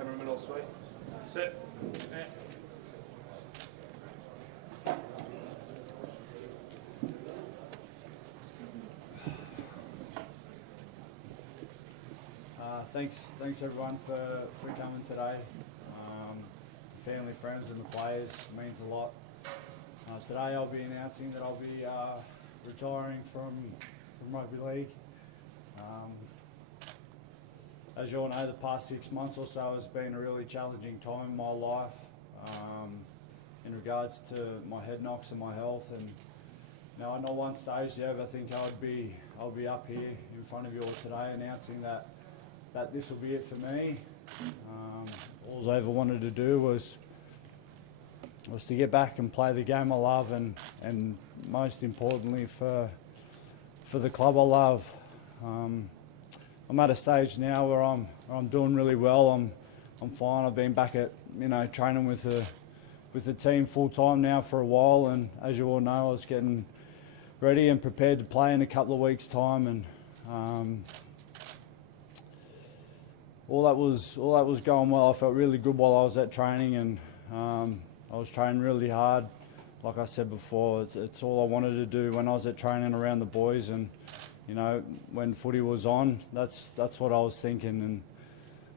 Camera middle sweep. Sit. Yeah. Thanks everyone for coming today. Family, friends, and the players means a lot. Today I'll be announcing that I'll be retiring from rugby league. As you all know, the past 6 months or so has been a really challenging time in my life in regards to my head knocks and my health. And now at no one stage did I ever think I'll be up here in front of you all today announcing that this will be it for me. All I ever wanted to do was to get back and play the game I love, and most importantly for the club I love. I'm at a stage now where I'm doing really well. I'm fine. I've been back at training with the team full time now for a while, and as you all know, I was getting ready and prepared to play in a couple of weeks' time, and all that was going well. I felt really good while I was at training, and I was training really hard. Like I said before, it's all I wanted to do when I was at training around the boys, and when footy was on, that's what I was thinking.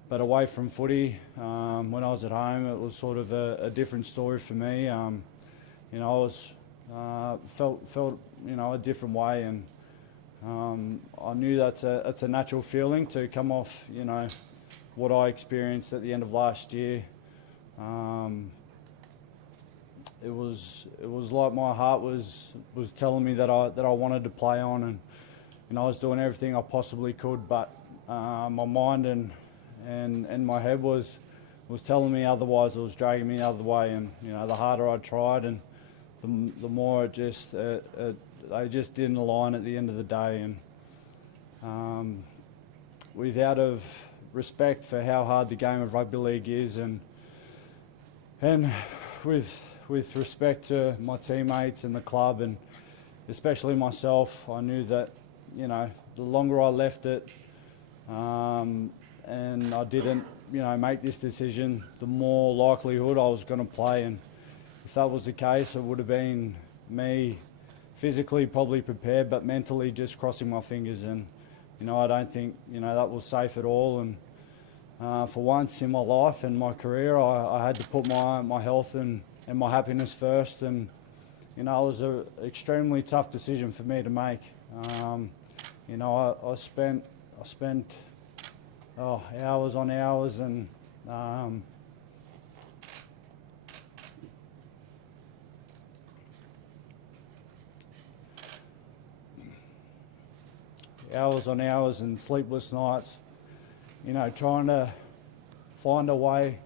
But away from footy, when I was at home, it was sort of a different story for me. I was felt a different way, and I knew that's a natural feeling to come off what I experienced at the end of last year. It was like my heart was telling me that I wanted to play on, and I was doing everything I possibly could, but my mind and my head was telling me otherwise. It was dragging me the other way, and the harder I tried, and the more they just didn't align at the end of the day. And without of respect for how hard the game of rugby league is, and with respect to my teammates and the club, and especially myself, I knew that the longer I left it and I didn't make this decision, the more likelihood I was going to play. And if that was the case, it would have been me physically probably prepared, but mentally just crossing my fingers. And I don't think that was safe at all. And for once in my life and my career, I had to put my health and my happiness first. And it was an extremely tough decision for me to make. I spent hours on hours, and hours on hours and sleepless nights, trying to find a way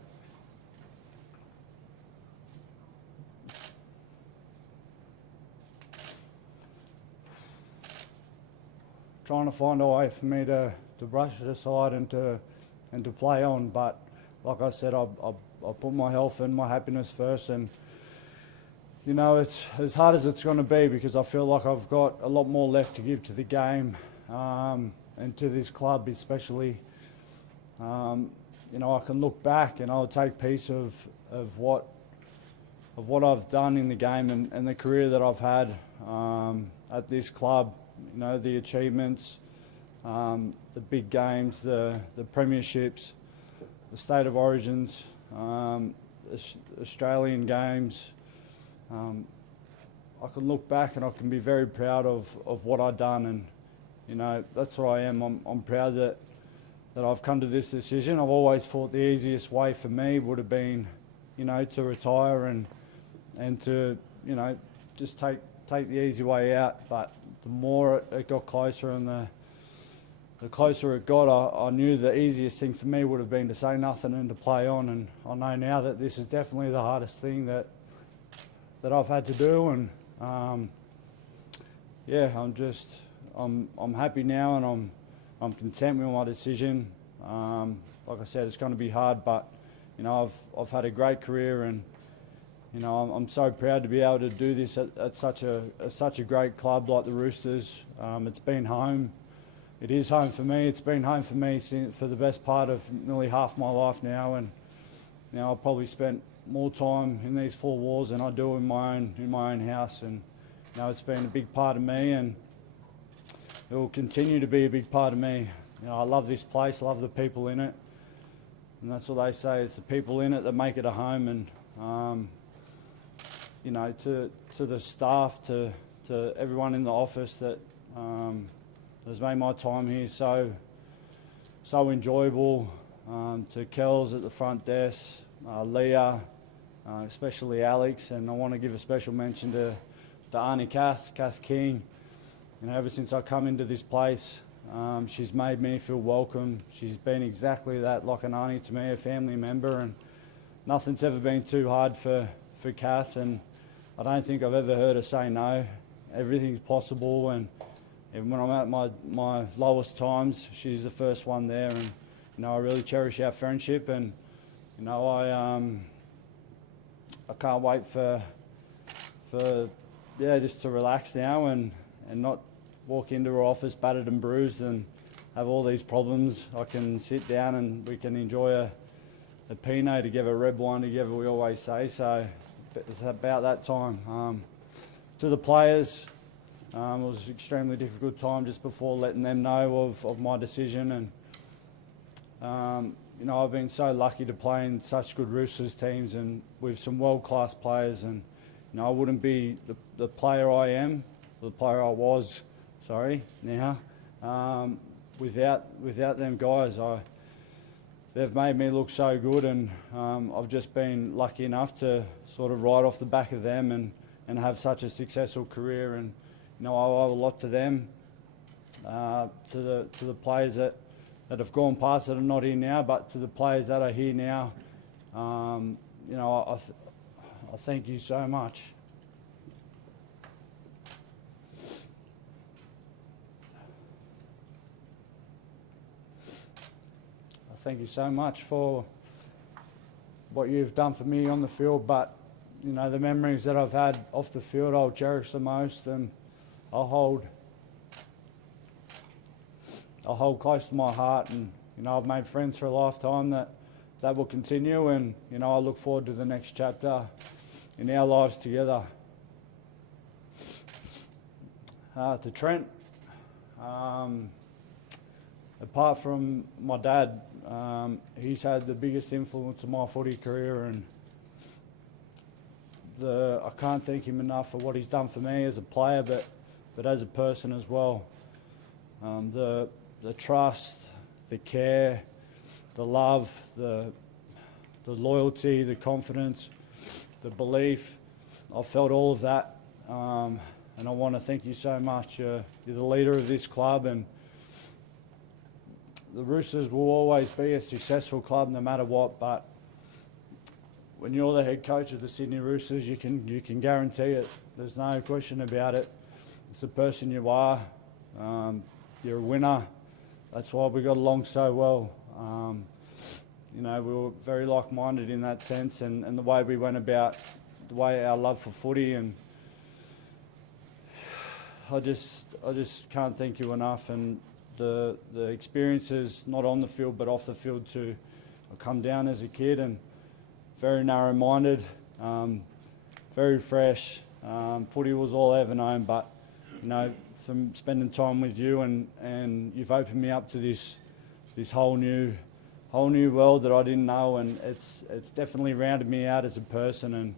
for me to brush it aside and to play on. But like I said, I put my health and my happiness first, and it's as hard as it's going to be, because I feel like I've got a lot more left to give to the game and to this club especially. I can look back and I'll take piece of what I've done in the game and the career that I've had at this club. The achievements, the big games, the premierships, the state of origins, Australian games. I can look back and I can be very proud of what I've done, and that's what I am. I'm proud that I've come to this decision. I've always thought the easiest way for me would have been, to retire and to just take the easy way out. But the more it got closer, and the closer it got, I knew the easiest thing for me would have been to say nothing and to play on. And I know now that this is definitely the hardest thing that I've had to do. And I'm happy now, and I'm content with my decision. Like I said, it's going to be hard, but I've had a great career, and I'm so proud to be able to do this at such a great club like the Roosters. It's been home it is home for me. It's been home for me for the best part of nearly half my life now, and now I've probably spent more time in these four walls than I do in my own house, and it's been a big part of me, and it will continue to be a big part of me. I love this place, I love the people in it, and that's what they say, it's the people in it that make it a home. And to the staff, to everyone in the office that has made my time here so enjoyable, to Kells at the front desk, Leah, especially Alex, and I want to give a special mention to Auntie Kath King. Ever since I come into this place, she's made me feel welcome. She's been exactly that, like an auntie to me, a family member, and nothing's ever been too hard for Kath, and I don't think I've ever heard her say no. Everything's possible, and when I'm at my lowest times, she's the first one there, and I really cherish our friendship, and I can't wait for just to relax now and not walk into her office battered and bruised and have all these problems. I can sit down and we can enjoy a Pinot together, a red wine together, we always say. So it's about that time. To the players, it was an extremely difficult time just before letting them know of my decision, and I've been so lucky to play in such good Roosters teams and with some world-class players, and I wouldn't be the player I am, the player I was, now, without them guys. They've made me look so good, and I've just been lucky enough to sort of ride off the back of them and have such a successful career, and I owe a lot to them, to the players that have gone past that are not here now, but to the players that are here now, I thank you so much. Thank you so much for what you've done for me on the field, but the memories that I've had off the field I'll cherish the most, and I'll hold close to my heart, and I've made friends for a lifetime that will continue, and I look forward to the next chapter in our lives together. To Trent, apart from my dad, he's had the biggest influence on my footy career, and I can't thank him enough for what he's done for me as a player, but as a person as well. The trust, the care, the love, the loyalty, the confidence, the belief, I've felt all of that, and I want to thank you so much. You're the leader of this club, and the Roosters will always be a successful club no matter what, but when you're the head coach of the Sydney Roosters, you can guarantee it. There's no question about it. It's the person you are. You're a winner. That's why we got along so well. We were very like-minded in that sense, and the way we went about, the way our love for footy, and I just can't thank you enough. And the experiences, not on the field but off the field too. I come down as a kid and very narrow-minded, very fresh. Footy was all I ever known, but from spending time with you, and you've opened me up to this whole new world that I didn't know, and it's definitely rounded me out as a person,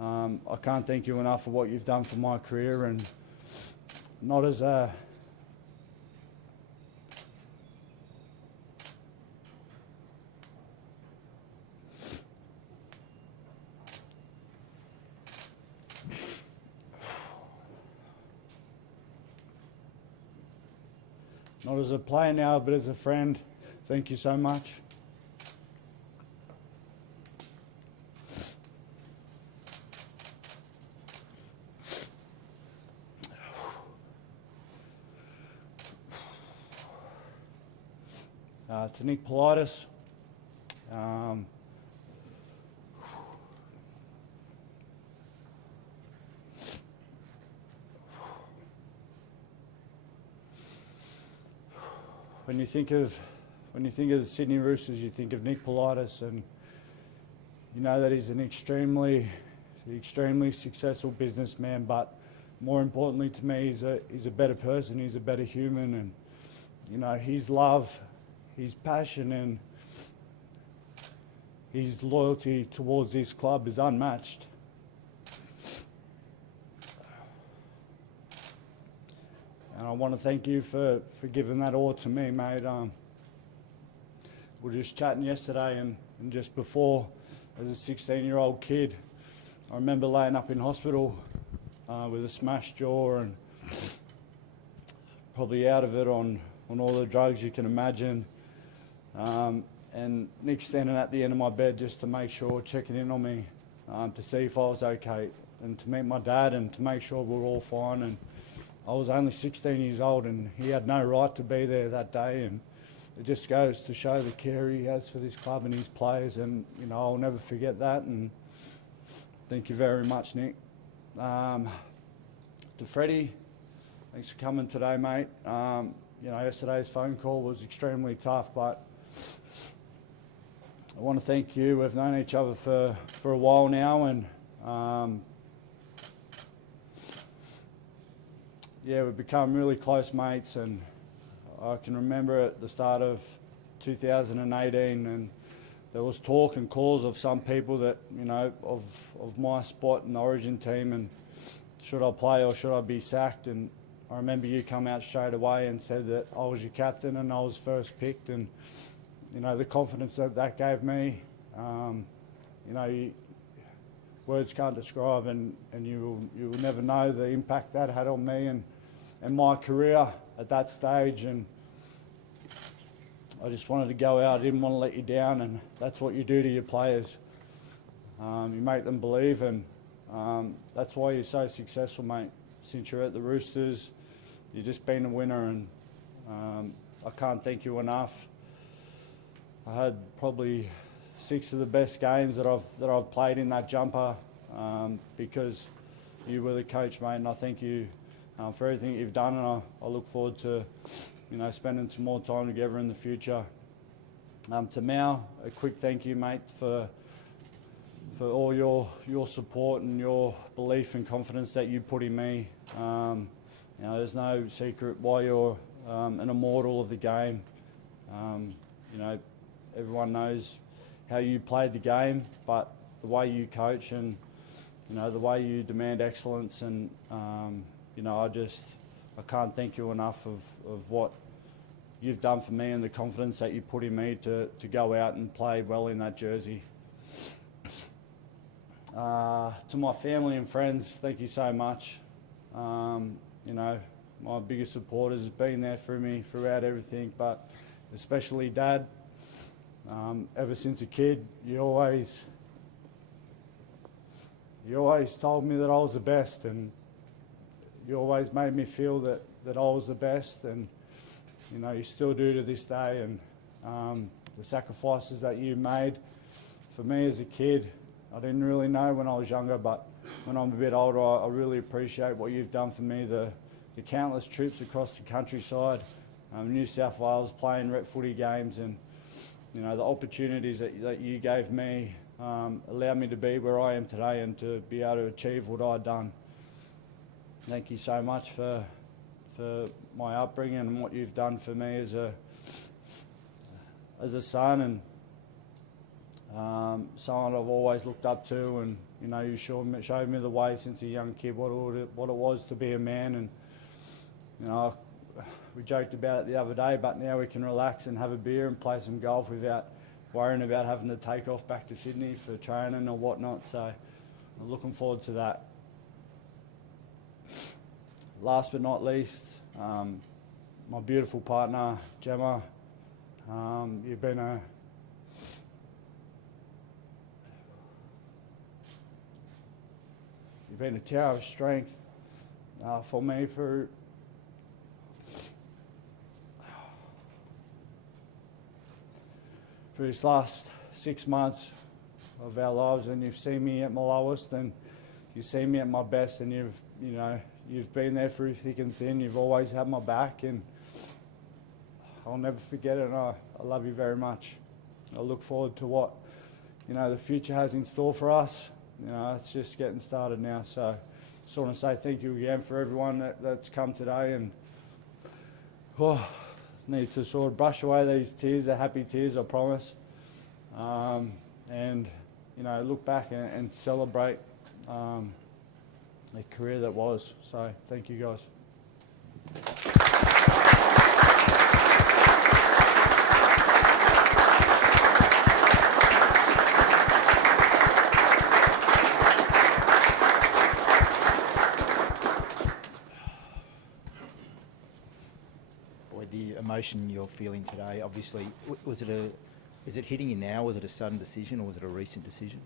and I can't thank you enough for what you've done for my career, and not as a not as a player now, but as a friend. Thank you so much. To Nick Politis, when you think of the Sydney Roosters, you think of Nick Politis, and you know that he's an extremely successful businessman. But more importantly to me, he's a better person. He's a better human, and you know, his love, his passion, and his loyalty towards this club is unmatched. And I want to thank you for giving that all to me, mate. We were just chatting yesterday, and just before, as a 16-year-old kid, I remember laying up in hospital with a smashed jaw and probably out of it on all the drugs you can imagine. And Nick standing at the end of my bed just to make sure, checking in on me, to see if I was okay, and to meet my dad and to make sure we were all fine. And I was only 16 years old, and he had no right to be there that day. And it just goes to show the care he has for this club and his players. And you know, I'll never forget that. And thank you very much, Nick. To Freddie, thanks for coming today, mate. You know, yesterday's phone call was extremely tough, but I want to thank you. We've known each other for a while now, and yeah, we've become really close mates. And I can remember at the start of 2018, and there was talk and calls of some people that, you know, of my spot in the Origin team, and should I play or should I be sacked? And I remember you come out straight away and said that I was your captain and I was first picked, and you know, the confidence that gave me, you know, words can't describe, and you will never know the impact that had on me and my career at that stage. And I just wanted to go out. I didn't want to let you down, and that's what you do to your players. You make them believe, and that's why you're so successful, mate. Since you're at the Roosters, you've just been a winner, and I can't thank you enough. I had probably 6 of the best games that I've played in that jumper, because you were the coach, mate, and I thank you for everything you've done, and I look forward to, you know, spending some more time together in the future. To Mao, a quick thank you, mate, for all your support and your belief and confidence that you put in me. You know, there's no secret why you're an immortal of the game. You know, everyone knows how you played the game, but the way you coach and, you know, the way you demand excellence, and you know, I can't thank you enough of what you've done for me and the confidence that you put in me to go out and play well in that jersey. To my family and friends, thank you so much. You know, my biggest supporters have been there for me throughout everything, but especially Dad. Ever since a kid, you always told me that I was the best, and you always made me feel that I was the best, and you know, you still do to this day. And the sacrifices that you made for me as a kid, I didn't really know when I was younger, but when I'm a bit older, I really appreciate what you've done for me. The countless trips across the countryside, New South Wales, playing rep footy games, and you know, the opportunities that you gave me allowed me to be where I am today and to be able to achieve what I've done. Thank you so much for my upbringing and what you've done for me as a son, and someone I've always looked up to. And you know, you showed me the way since a young kid what it was to be a man. And you know, we joked about it the other day, but now we can relax and have a beer and play some golf without worrying about having to take off back to Sydney for training or whatnot. So I'm looking forward to that. Last but not least, my beautiful partner, Gemma. You've been a tower of strength for me for this last 6 months of our lives, and you've seen me at my lowest, and you've seen me at my best, and you've been there through thick and thin. You've always had my back, and I'll never forget it, and I love you very much. I look forward to what, the future has in store for us. It's just getting started now, so just want to say thank you again for everyone that's come today, and need to sort of brush away these tears. They're happy tears, I promise, and look back and celebrate the career that was. So thank you guys. Boyd, the emotion you're feeling today, obviously, is it hitting you now? Was it a sudden decision, or was it a recent decision?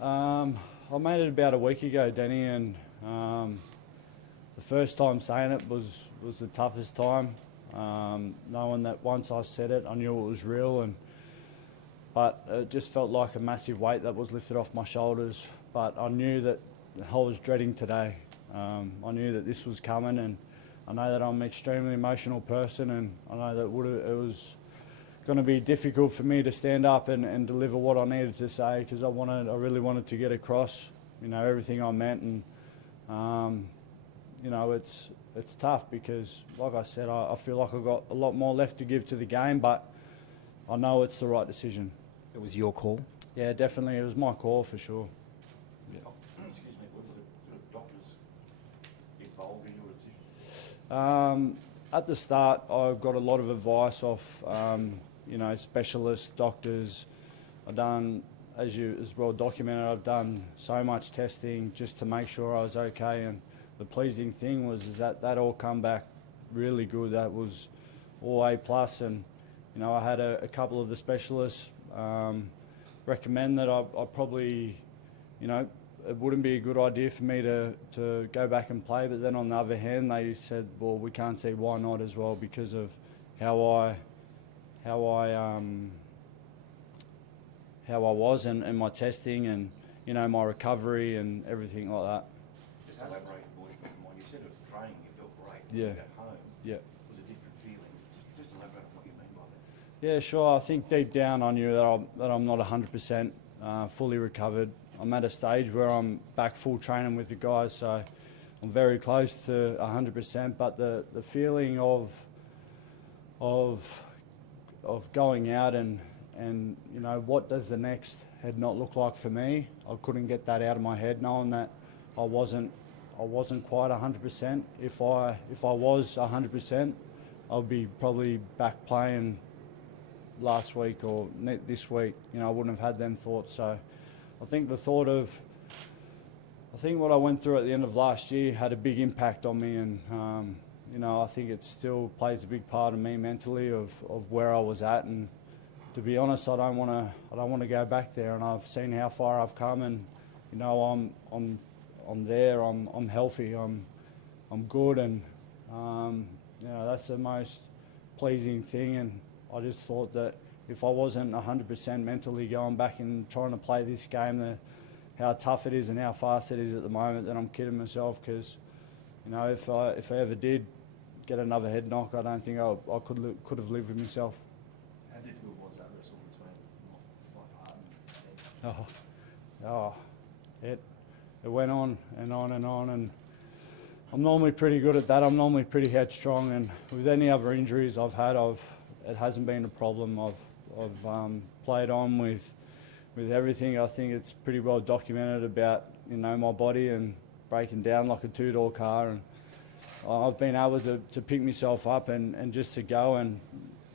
I made it about a week ago, Danny, and the first time saying it was the toughest time. Knowing that once I said it, I knew it was real, but it just felt like a massive weight that was lifted off my shoulders. But I knew that I was dreading today. I knew that this was coming, and I know that I'm an extremely emotional person, and I know that it was going to be difficult for me to stand up and deliver what I needed to say, because I really wanted to get across, everything I meant, and it's tough because, like I said, I feel like I've got a lot more left to give to the game, but I know it's the right decision. It was your call? Yeah, definitely, it was my call for sure. Yeah. Excuse me, were the doctors involved in your decision? At the start, I got a lot of advice off, specialists, doctors. I've done, as well documented, I've done so much testing just to make sure I was okay. And the pleasing thing was that all come back really good. That was all A+. And I had a couple of the specialists recommend that I probably, it wouldn't be a good idea for me to go back and play. But then on the other hand, they said, well, we can't see why not as well, because of how I was and my testing and my recovery and everything like that. Just elaborate, Boyd, if you don't mind. You said at training you felt great. Yeah. At home, Yeah. it was a different feeling. Just elaborate on what you mean by that. Yeah, sure. I think deep down I knew that I'm not 100% fully recovered. I'm at a stage where I'm back full training with the guys, so I'm very close to 100%. But the feeling of going out and what does the next head not look like for me? I couldn't get that out of my head, knowing that I wasn't quite 100%. If I was 100%, I'd be probably back playing last week or this week. I wouldn't have had them thoughts. So I think what I went through at the end of last year had a big impact on me, and I think it still plays a big part of me mentally of where I was at. And to be honest, I don't want to go back there. And I've seen how far I've come, and I'm there. I'm healthy. I'm good, and that's the most pleasing thing. And I just thought that if I wasn't 100% mentally going back and trying to play this game, how tough it is and how fast it is at the moment, then I'm kidding myself. Because if I ever did get another head knock, I don't think I could have lived with myself. How difficult was that wrestle between Hart and It went on and on and on, and I'm normally pretty good at that. I'm normally pretty headstrong, and with any other injuries I've had, it hasn't been a problem. I've played on with everything. I think it's pretty well documented about my body and breaking down like a two-door car, and I've been able to pick myself up and just to go. And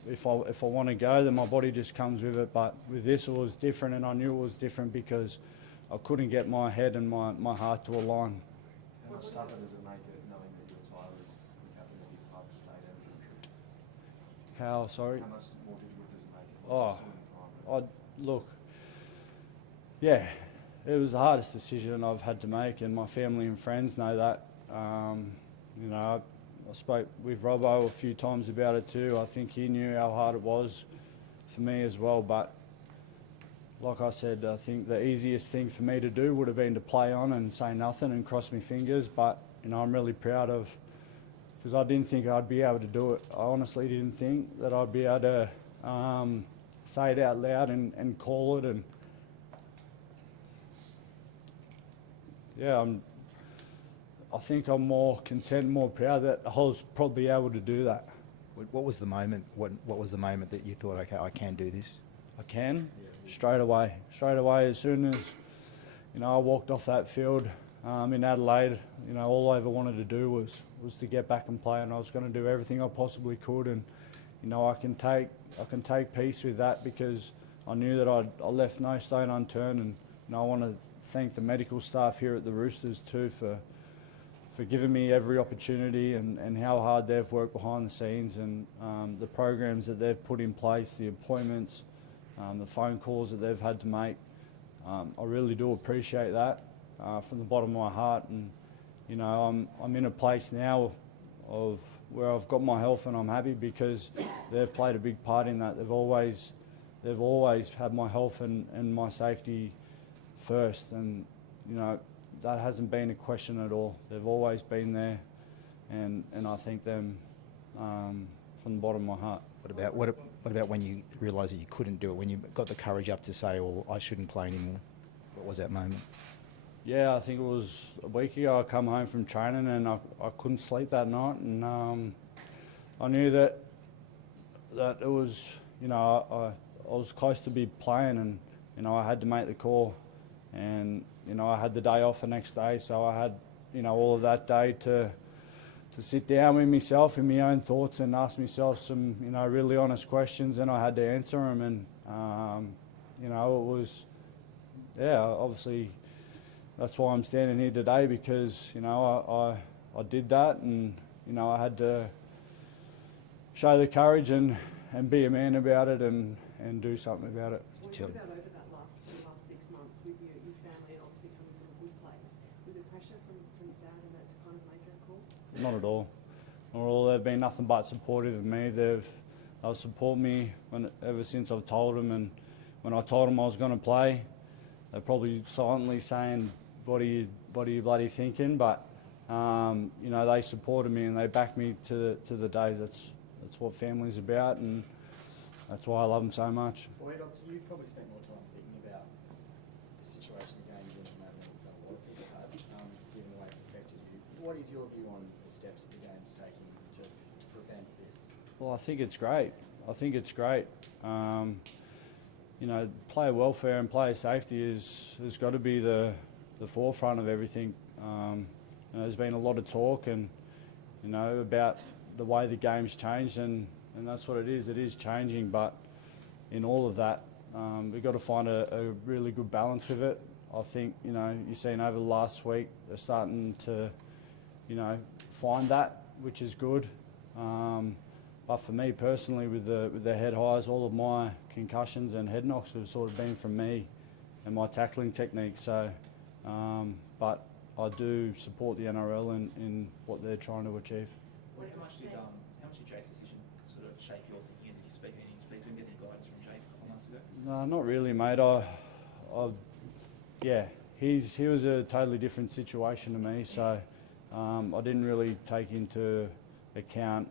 if I want to go, then my body just comes with it. But with this, it was different, and I knew it was different because I couldn't get my head and my heart to align. How much tougher does it make it knowing that your tie was the captain of your club stayed out of injury? How, sorry? How much more difficult does it make it? Look, yeah, it was the hardest decision I've had to make, and my family and friends know that. I spoke with Robbo a few times about it too. I think he knew how hard it was for me as well. But like I said, I think the easiest thing for me to do would have been to play on and say nothing and cross my fingers. But I'm really proud of because I didn't think I'd be able to do it. I honestly didn't think that I'd be able to say it out loud and call it. And yeah, I think I'm more content, more proud that I was probably able to do that. What was the moment? What was the moment that you thought, okay, I can do this? I can, straight away. Straight away, as soon as, I walked off that field in Adelaide, all I ever wanted to do was to get back and play, and I was going to do everything I possibly could. And, I can take peace with that, because I knew that I left no stone unturned. And, I want to thank the medical staff here at the Roosters too for giving me every opportunity, and how hard they've worked behind the scenes, and the programs that they've put in place, the appointments, the phone calls that they've had to make. I really do appreciate that from the bottom of my heart. And I'm in a place now of where I've got my health, and I'm happy because they've played a big part in that. They've always had my health and my safety first, and that hasn't been a question at all. They've always been there, and I thank them from the bottom of my heart. What about when you realised that you couldn't do it? When you got the courage up to say, "Oh, I shouldn't play anymore"? What was that moment? Yeah, I think it was a week ago. I come home from training and I couldn't sleep that night, and I knew that it was, I was close to be playing, and I had to make the call. And I had the day off the next day, so I had all of that day to sit down with myself in my own thoughts and ask myself some really honest questions, and I had to answer them. And it was, obviously that's why I'm standing here today, because I did that, and I had to show the courage and be a man about it, and do something about it. What about over that last 6 months with your family, and obviously coming from a good place? Was there pressure from Dad and that to kind of make that call? Not at all. Not at all. They've been nothing but supportive of me. They'll support me ever since I've told them. And when I told them I was going to play, they're probably silently saying, "What are you bloody thinking?" But they supported me and they backed me to the day. That's what family's about, and that's why I love them so much. Boyd, obviously you've probably spent more time thinking about the situation the game's in at the moment than a lot of people have, given the way it's affected you. What is your view on the steps that the game's taking to prevent this? Well, I think it's great. Player welfare and player safety has got to be the forefront of everything. There's been a lot of talk and about the way the game's changed, and that's what it is. It is changing, but in all of that, we've got to find a really good balance with it. I think you've seen over the last week they're starting to find that, which is good. But for me personally, with the head highs, all of my concussions and head knocks have sort of been from me and my tackling technique. So, but I do support the NRL in what they're trying to achieve. How much did Jake's decision sort of shape your thinking? Did you speak to him, get any guidance from Jake a couple months ago? No, not really, mate. He was a totally different situation to me, so I didn't really take into account,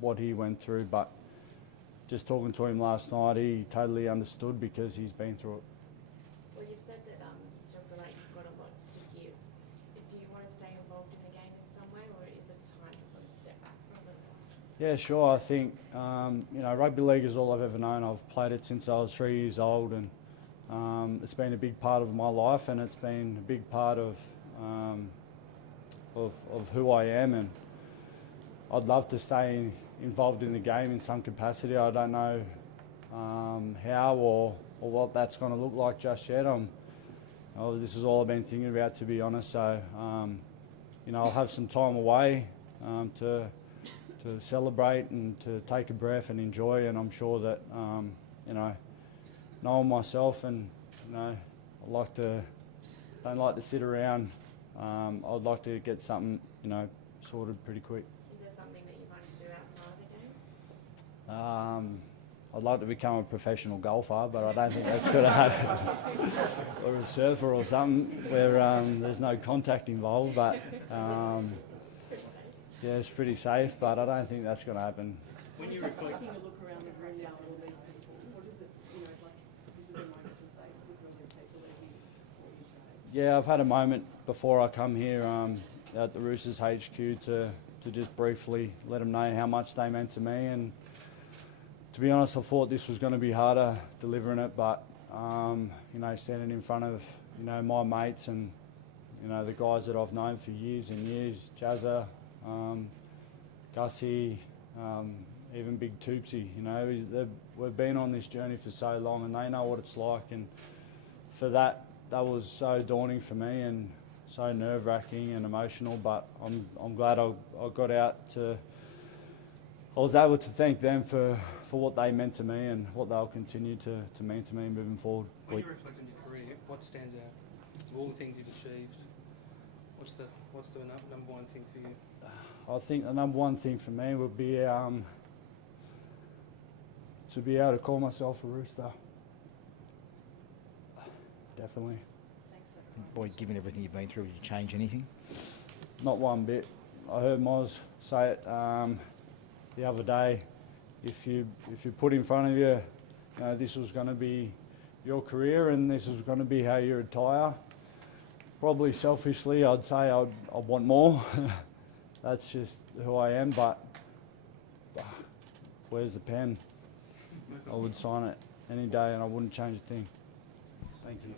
what he went through. But just talking to him last night, he totally understood because he's been through it. Well, you've said that you still feel like you've got a lot to give. Do you want to stay involved in the game in some way, or is it time to sort of step back for a little while? Yeah, sure. I think, rugby league is all I've ever known. I've played it since I was 3 years old, and it's been a big part of my life, and it's been a big part of who I am, and I'd love to stay involved in the game in some capacity. I don't know how or what that's going to look like just yet. This is all I've been thinking about, to be honest. So, I'll have some time away to celebrate and to take a breath and enjoy. And I'm sure that, knowing myself, and I don't like to sit around. I'd like to get something, sorted pretty quick. Is there something that you'd like to do outside of the game? I'd like to become a professional golfer, but I don't think that's going to happen. Or a surfer or something where there's no contact involved. But Yeah, it's pretty safe, but I don't think that's going to happen. When you Just reflect, taking a look around the room now at all these people, what is it, like, this is a moment to say, look at all these people that are here to support you today. Yeah, I've had a moment before I come here at the Roosters HQ to just briefly let them know how much they meant to me. And to be honest, I thought this was going to be harder delivering it, but standing in front of my mates and the guys that I've known for years and years, Jazza, Gussie, even Big Toopsy, we've been on this journey for so long and they know what it's like. And for that was so daunting for me and so nerve-wracking and emotional, but I'm glad I got out to. I was able to thank them for what they meant to me and what they'll continue to mean to me moving forward. when you reflect on your career, what stands out? Of all the things you've achieved, what's the number one thing for you? I think the number one thing for me would be to be able to call myself a Rooster. Definitely. Thanks so much. Boyd, given everything you've been through, would you change anything? Not one bit. I heard Moz say it the other day. If you put in front of you, this was going to be your career and this was going to be how you retire, probably selfishly I'd say I'd want more. That's just who I am, but where's the pen? I would sign it any day and I wouldn't change a thing. Thank you.